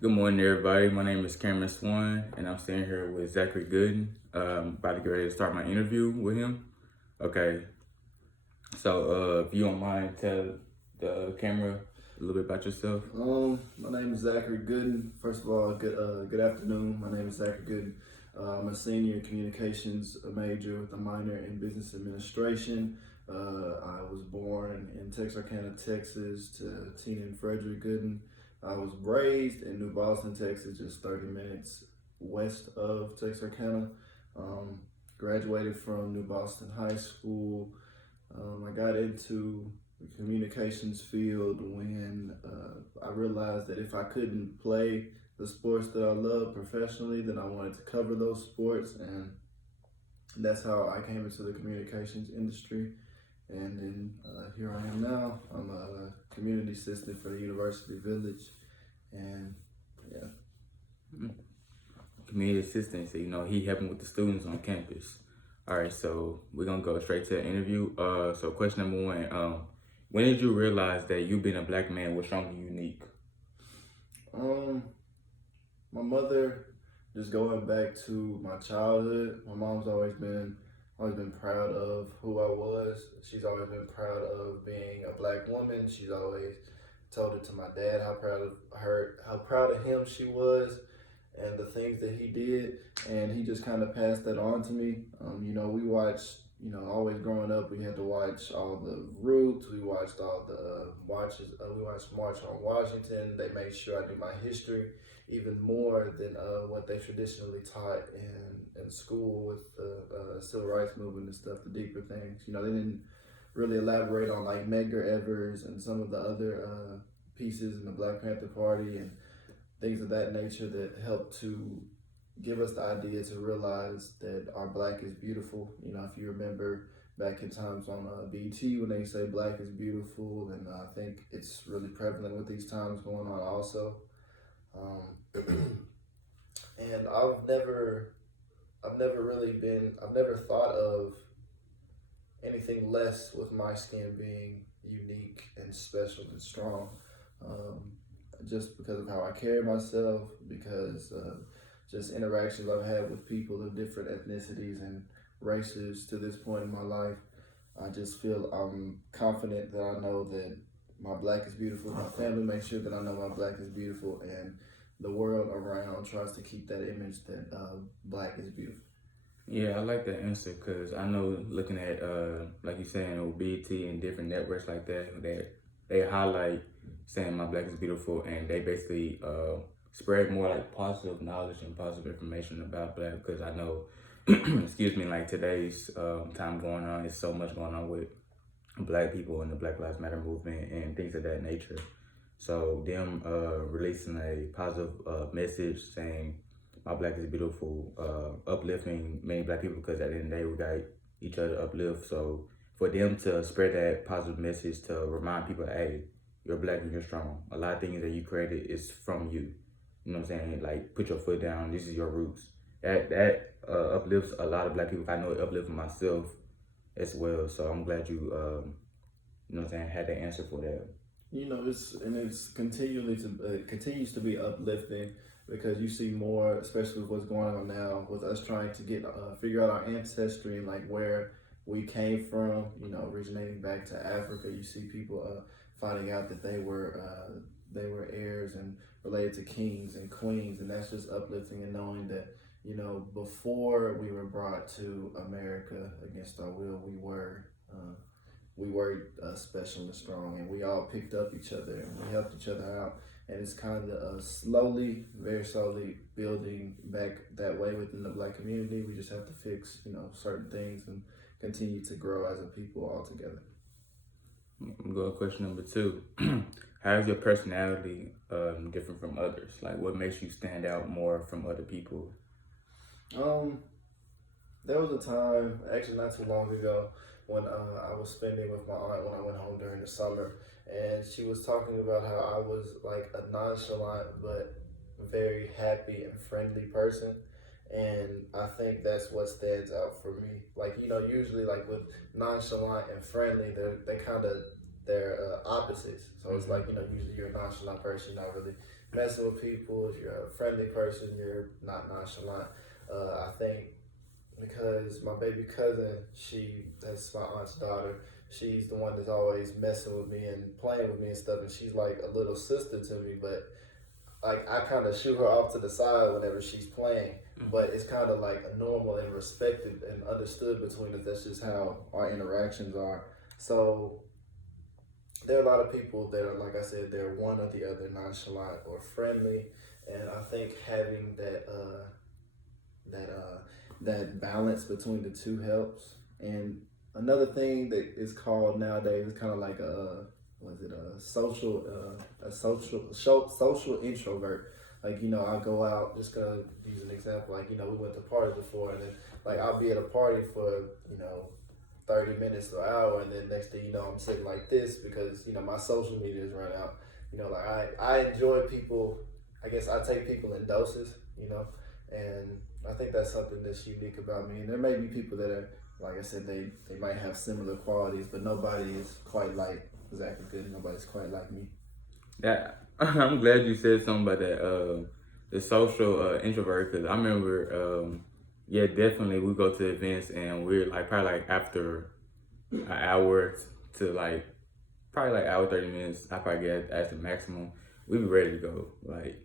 Good morning, everybody. My name is Cameron Swan, and I'm standing here with Zach Gooden. About to get ready to start my interview with him. Okay, so if you don't mind, tell the camera a little bit about yourself. My name is Zach Gooden. First of all, good afternoon. My name is Zach Gooden. I'm a senior communications major with a minor in business administration. I was born in Texarkana, Texas, to Tina and Frederick Gooden. I was raised in New Boston, Texas, just 30 minutes west of Texarkana. Um, Graduated from New Boston High School. I got into the communications field when I realized that if I couldn't play the sports that I love professionally, then I wanted to cover those sports, and that's how I came into the communications industry. And then here I am now. I'm a community assistant for the University Village, and yeah. Community assistant, so he helping with the students on campus. All right, so we're gonna go straight to the interview. So question number one, when did you realize that you being a black man was strongly unique? My mother, just going back to my childhood, my mom's always been proud of who I was. She's always been proud of being a black woman. She's always told it to my dad how proud of him she was, and the things that he did, and he just kind of passed that on to me. We watched, always growing up, we had to watch all the Roots. We watched all the watches. We watched March on Washington. They made sure I knew my history even more than what they traditionally taught in school with the civil rights movement and stuff. The deeper things, they didn't really elaborate on like Medgar Evers and some of the other pieces in the Black Panther Party and things of that nature that help to give us the idea to realize that our black is beautiful. If you remember back in times on BT when they say black is beautiful, and I think it's really prevalent with these times going on also. And I've never thought of anything less with my skin being unique and special and strong. Just because of how I carry myself, because just interactions I've had with people of different ethnicities and races to this point in my life. I just feel I'm confident that I know that my black is beautiful. My family makes sure that I know my black is beautiful, and the world around tries to keep that image that black is beautiful. Yeah, I like that answer because I know looking at like you saying with BT and different networks like that they highlight saying my black is beautiful, and they basically spread more like positive knowledge and positive information about black, because I know excuse me, like today's time going on, is so much going on with black people and the Black Lives Matter movement and things of that nature. So them releasing a positive message saying my black is beautiful, uplifting many black people, because at the end of the day we got each other to uplift. So for them to spread that positive message to remind people, hey, you're black and you're strong. A lot of things that you created is from you. You know what I'm saying? Like, put your foot down. This is your roots. That uplifts a lot of black people. I know it uplifts myself as well. So I'm glad you you know what I'm saying, had the answer for that. It's continues to be uplifting, because you see more, especially with what's going on now, with us trying to get figure out our ancestry and like where we came from. Originating back to Africa, you see people finding out that they were heirs and related to kings and queens, and that's just uplifting, and knowing that before we were brought to America against our will, we were special and strong, and we all picked up each other and we helped each other out. And it's kind of slowly, very slowly building back that way within the black community. We just have to fix, certain things and continue to grow as a people all together. I'm going to question number two. How is your personality different from others? Like, what makes you stand out more from other people? There was a time, actually not too long ago, when I was spending with my aunt when I went home during the summer, and she was talking about how I was like a nonchalant but very happy and friendly person. And I think that's what stands out for me. Like, usually like with nonchalant and friendly, they're opposites. So it's like, usually you're a nonchalant person, you're not really messing with people, if you're a friendly person, you're not nonchalant. I think because my baby cousin, that's my aunt's daughter. She's the one that's always messing with me and playing with me and stuff, and she's like a little sister to me. But like I kind of shoot her off to the side whenever she's playing, but it's kind of like a normal and respected and understood between us. That's just how our interactions are. So there are a lot of people that are, like I said, they're one or the other, nonchalant or friendly, and I think having that balance between the two helps. And another thing that is called nowadays is kind of like social introvert. Like, I'll go out, just gonna use an example, like, we went to parties before, and then like I'll be at a party for 30 minutes to an hour, and then next thing you know, I'm sitting like this because my social media is run out. Like I enjoy people. I guess I take people in doses. And I think that's something that's unique about me. And there may be people that are, like I said, they might have similar qualities, but nobody is quite like Zach Gooden. Nobody's quite like me. Yeah, I'm glad you said something about that. The social introvert, because I remember, yeah, definitely we go to events and we're like probably like after an hour to like probably like hour 30 minutes. I probably get at the maximum. We be ready to go. Like,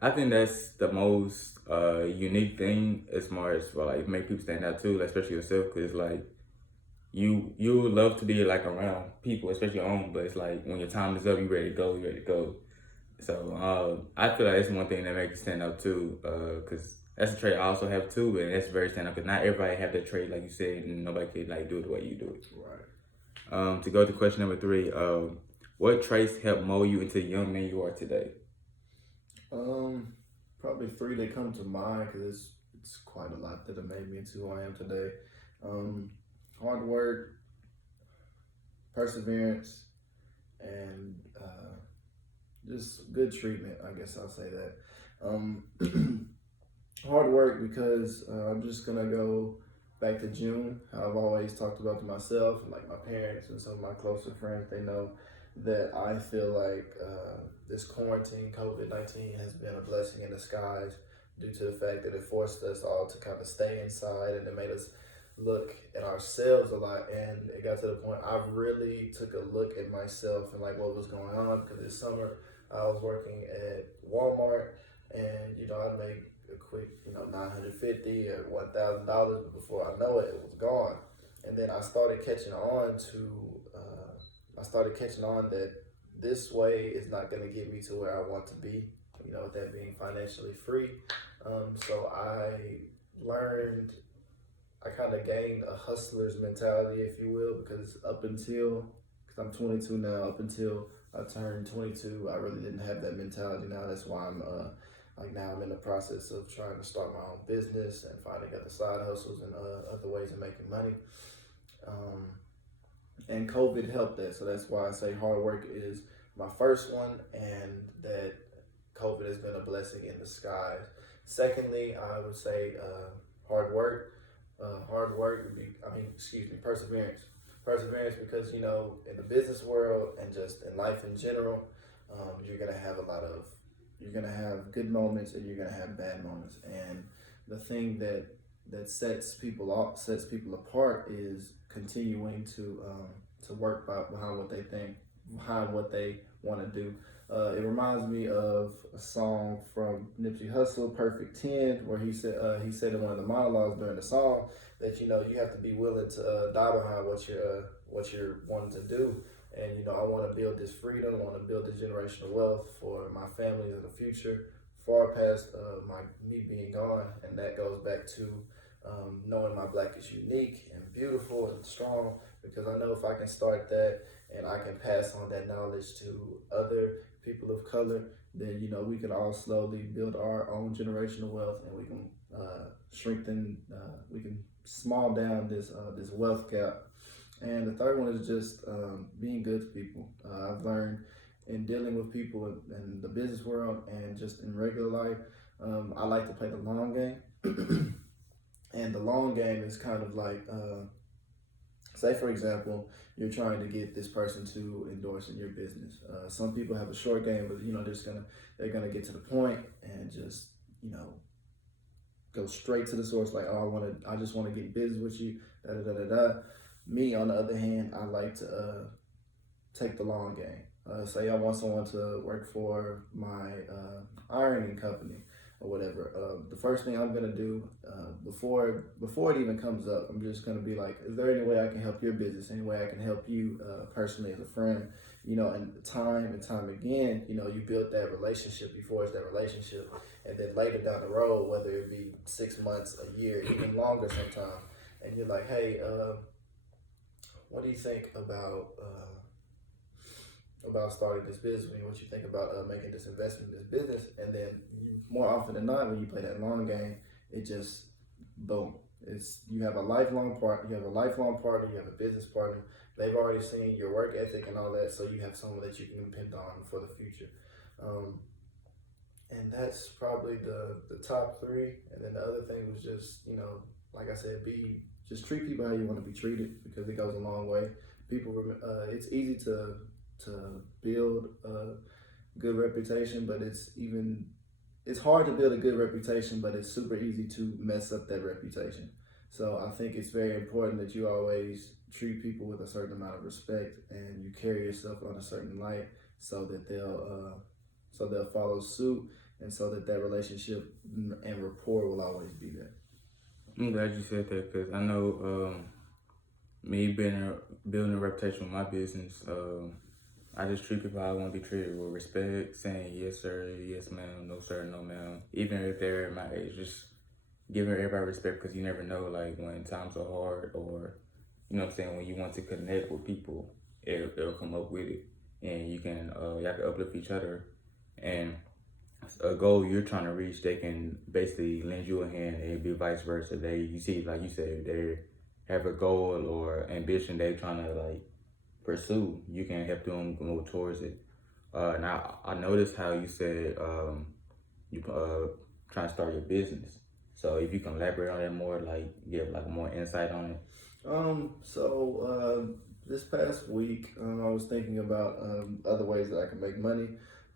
I think that's the most unique thing as far as for like make people stand out too, like, especially yourself, because like you would love to be like around people, especially your own, but it's like when your time is up, you ready to go, you ready to go. So I feel like that's one thing that makes you stand out too, because that's a trait I also have too, but that's very stand out because not everybody have that trait, like you said, and nobody can like do it the way you do it. Right. To go to question number 3, what traits help mold you into the young man you are today? Probably 3 that come to mind because it's quite a lot that have made me into who I am today. Hard work, perseverance, and just good treatment. I guess I'll say that. Hard work because I'm just gonna go back to June. I've always talked about to myself, like my parents and some of my closer friends. They know that I feel like this quarantine, COVID-19, has been a blessing in disguise due to the fact that it forced us all to kind of stay inside, and it made us look at ourselves a lot. And it got to the point I really took a look at myself and like what was going on, because this summer I was working at Walmart, and I'd make a quick $950 or $1,000, but before I know it, it was gone. And then I started catching on that this way is not going to get me to where I want to be, with that being financially free. So I kind of gained a hustler's mentality, if you will, because I'm 22 now, up until I turned 22, I really didn't have that mentality. Now that's why now I'm in the process of trying to start my own business and finding other side hustles and other ways of making money. And COVID helped that. So that's why I say hard work is my first one, and that COVID has been a blessing in disguise. Secondly, I would say hard work. Perseverance. Perseverance, because in the business world and just in life in general, you're gonna have good moments and you're gonna have bad moments. And the thing that sets people apart is continuing to work behind what they think, behind what they want to do. It reminds me of a song from Nipsey Hussle, "Perfect 10," where he said in one of the monologues during the song that you have to be willing to die behind what you're wanting to do. And I want to build this freedom. I want to build this generational wealth for my family in the future, far past me being gone. And that goes back to knowing my black is unique and beautiful and strong, because I know if I can start that and I can pass on that knowledge to other people of color, then we can all slowly build our own generational wealth, and we can we can small down this wealth gap. And the third one is just being good to people. I've learned in dealing with people in the business world and just in regular life, I like to play the long game. And the long game is kind of like Say for example, you're trying to get this person to endorse in your business. Some people have a short game, but they're gonna get to the point and just go straight to the source. Like, oh, I just want to get business with you. Da da da da da. Me, on the other hand, I like to take the long game. Say I want someone to work for my ironing company or whatever. The first thing I'm gonna do before it even comes up, I'm just gonna be like, is there any way I can help your business? Any way I can help you personally as a friend? And time again, you build that relationship before it's that relationship, and then later down the road, whether it be 6 months, a year, even longer sometimes, and you're like, hey, what do you think about starting this business? What you think about making this investment in this business? And then more often than not, when you play that long game, it just boom. You have a lifelong partner. You have a lifelong partner. You have a business partner. They've already seen your work ethic and all that, so you have someone that you can depend on for the future. And that's probably the top three. And then the other thing was just, like I said, just treat people how you want to be treated, because it goes a long way. It's easy to build a good reputation, but it's hard to build a good reputation, but it's super easy to mess up that reputation. So I think it's very important that you always treat people with a certain amount of respect, and you carry yourself on a certain light, so that they'll follow suit, and so that relationship and rapport will always be there. I'm glad you said that, because I know me building a reputation with my business, I just treat people how I want to be treated, with respect, saying yes sir, yes ma'am, no sir, no ma'am. Even if they're at my age, just giving everybody respect, because you never know, like, when times are hard, or, when you want to connect with people, it'll come up with it. And y'all can uplift each other. And a goal you're trying to reach, they can basically lend you a hand, and it'd be vice versa. You see, like you said, they have a goal or ambition they trying to, like, pursue. You can help them go towards it. And I noticed how you said you trying to start your business. So if you can elaborate on that more, like give like more insight on it. This past week, I was thinking about other ways that I can make money.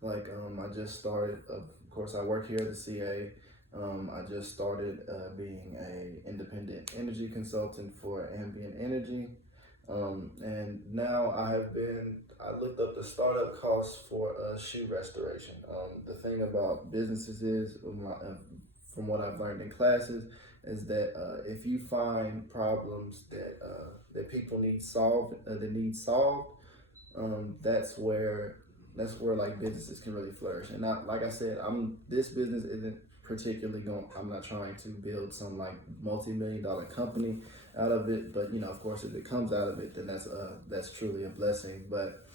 Like, I just started, of course, I work here at the CA. I just started being a independent energy consultant for ambient energy. And now I looked up the startup costs for shoe restoration. The thing about businesses is, from what I've learned in classes, is that if you find problems that people need solved, that's where like businesses can really flourish. And not, like I said, this business isn't particularly I'm not trying to build some like multi-million-dollar company out of it, but of course, if it comes out of it, then that's truly a blessing. But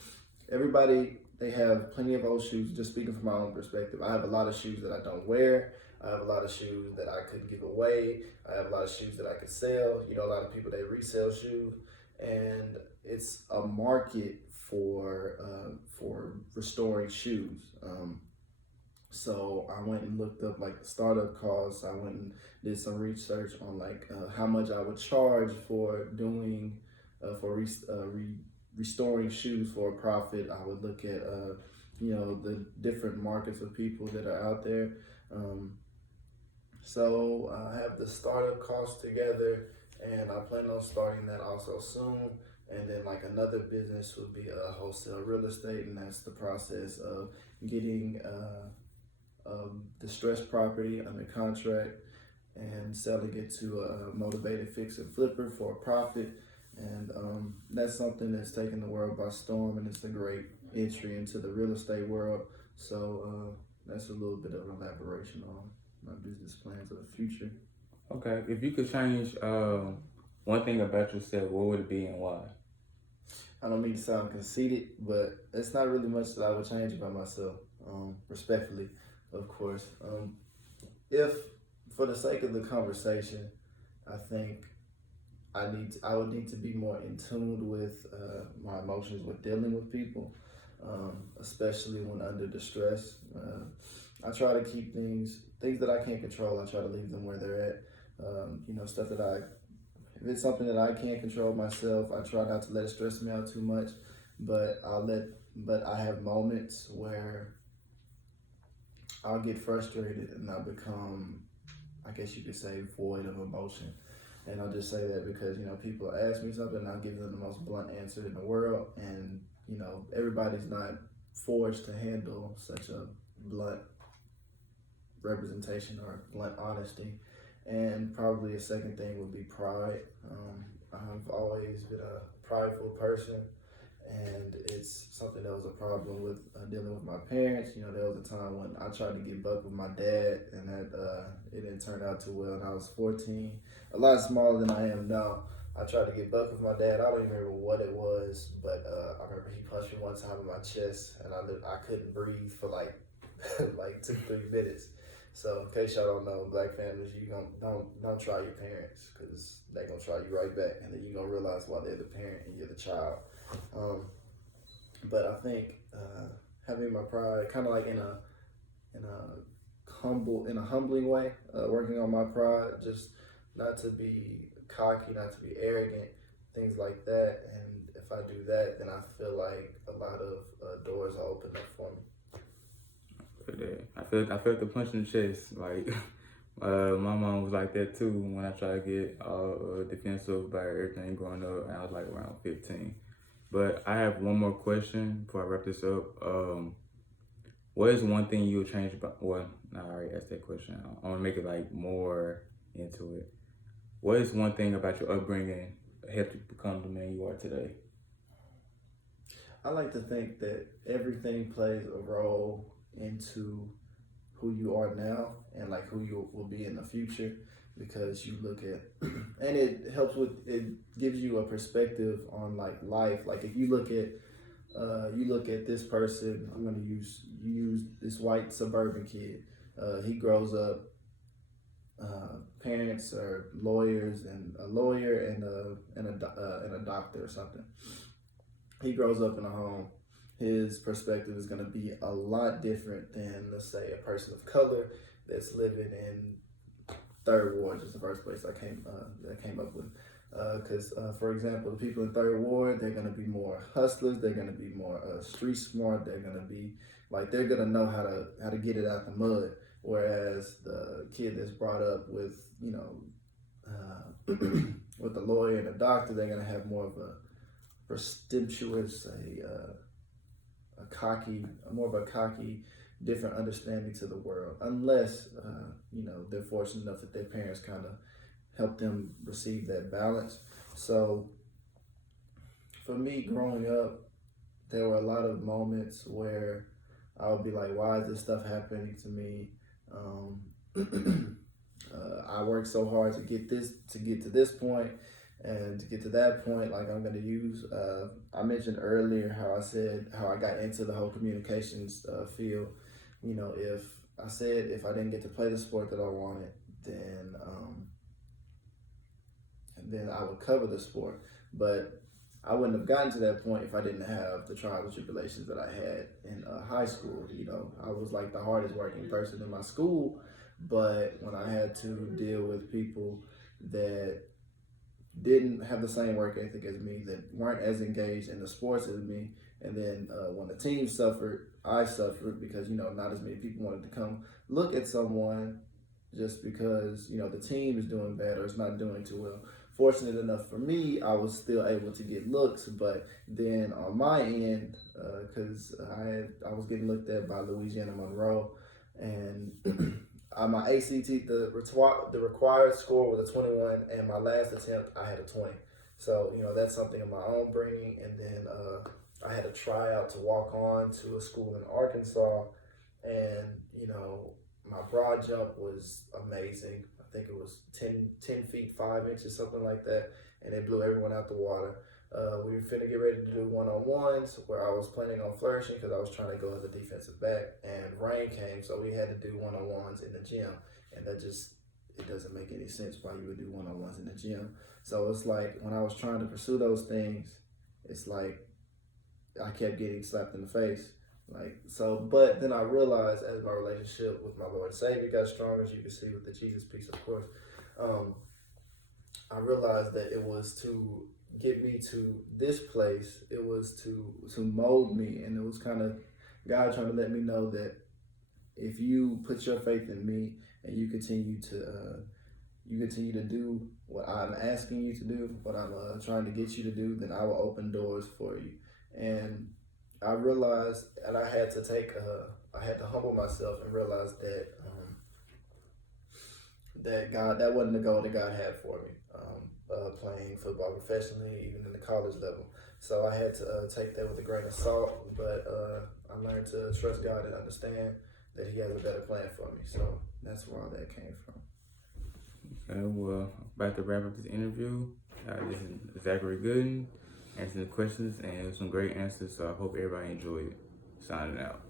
everybody, they have plenty of old shoes. Just speaking from my own perspective, I have a lot of shoes that I don't wear. I have a lot of shoes that I could give away. I have a lot of shoes that I could sell. A lot of people, they resell shoes, and it's a market for restoring shoes. So I went and looked up like the startup costs. I went and did some research on like how much I would charge for doing restoring shoes for a profit. I would look at the different markets of people that are out there. So I have the startup costs together, and I plan on starting that also soon. And then like another business would be wholesale real estate, and that's the process of getting distressed property under contract and selling it to a motivated fix and flipper for a profit. And that's something that's taken the world by storm, and it's a great entry into the real estate world. So that's a little bit of an elaboration on my business plans of the future. Okay, if you could change one thing about yourself, what would it be and why? I don't mean to sound conceited, but it's not really much that I would change about myself, respectfully, of course. If, for the sake of the conversation, I think I would need to be more in tune with my emotions with dealing with people, especially when under distress. I try to keep things that I can't control. I try to leave them where they're at. Stuff that I If it's something that I can't control myself, I try not to let it stress me out too much. But I have moments where I'll get frustrated and I become, I guess you could say, void of emotion. And I'll just say that because, people ask me something and I'll give them the most blunt answer in the world. And, everybody's not forged to handle such a blunt representation or blunt honesty. And probably a second thing would be pride. I've always been a prideful person, and it's something that was a problem with dealing with my parents. There was a time when I tried to get buck with my dad, and that it didn't turn out too well. And I was 14, a lot smaller than I am now. I tried to get buck with my dad. I don't even remember what it was, but I remember he punched me one time in my chest, and I couldn't breathe for like 2-3 minutes. So in case y'all don't know, black families, you don't try your parents, because they gonna try you right back, and then you gonna realize why they're the parent and you're the child. But I think having my pride, kind of like in a humbling way, working on my pride, just not to be cocky, not to be arrogant, things like that. And if I do that, then I feel like a lot of doors are open up for me. I felt the punch in the chest. Like, my mom was like that too when I tried to get defensive about everything growing up, and I was like around 15. But I have one more question before I wrap this up. What is one thing you would change about? Well, I already asked that question. I want to make it like more into it. What is one thing about your upbringing that helped you become the man you are today? I like to think that everything plays a role into who you are now and like who you will be in the future, because you look at and it gives you a perspective on like life. Like if you look at this person, I'm going to use this white suburban kid. He grows up, parents are lawyers, and a lawyer and a doctor or something. He grows up in a home. His perspective is going to be a lot different than, let's say, a person of color that's living in Third Ward, just the first place I came up with. Because, for example, the people in Third Ward, they're going to be more hustlers. They're going to be more street smart. They're going to be they're going to know how to get it out the mud. Whereas the kid that's brought up with with a lawyer and a doctor, they're going to have more of a prestigious, more of a cocky, different understanding to the world, unless they're fortunate enough that their parents kind of help them receive that balance. So for me, growing up, there were a lot of moments where I would be like, why is this stuff happening to me? I worked so hard to get to this point, and to get to that point. Like, I'm going to use, I mentioned earlier how I got into the whole communications field. If I didn't get to play the sport that I wanted, then I would cover the sport. But I wouldn't have gotten to that point if I didn't have the trials and tribulations that I had in high school. I was like the hardest working person in my school, but when I had to deal with people that didn't have the same work ethic as me, that weren't as engaged in the sports as me, and then when the team suffered, I suffered, because not as many people wanted to come look at someone just because the team is doing bad or it's not doing too well. Fortunate enough for me, I was still able to get looks, but then on my end, because I was getting looked at by Louisiana Monroe, and my ACT, the required score was a 21, and my last attempt I had a 20. So that's something of my own bringing. And then I had a tryout to walk on to a school in Arkansas, and my broad jump was amazing. I think it was 10 feet 5 inches, something like that, and it blew everyone out the water. We were finna get ready to do one-on-ones, where I was planning on flourishing because I was trying to go as a defensive back, and rain came, so we had to do one-on-ones in the gym, and it doesn't make any sense why you would do one-on-ones in the gym. So it's like, when I was trying to pursue those things, it's like I kept getting slapped in the face. But then I realized, as my relationship with my Lord and Savior got stronger, as you can see with the Jesus piece, of course, I realized that it was to get me to this place. It was to mold me, and it was kind of God trying to let me know that if you put your faith in me and you continue to do what I'm asking you to do, what I'm trying to get you to do, then I will open doors for you. And I realized, and I had to humble myself and realize that God, that wasn't the goal that God had for me. Playing football professionally, even in the college level. So I had to take that with a grain of salt, but I learned to trust God and understand that He has a better plan for me. So that's where all that came from. Okay, well, about to wrap up this interview. This is Zach Gooden answering the questions, and it was some great answers, so I hope everybody enjoyed it. Signing out.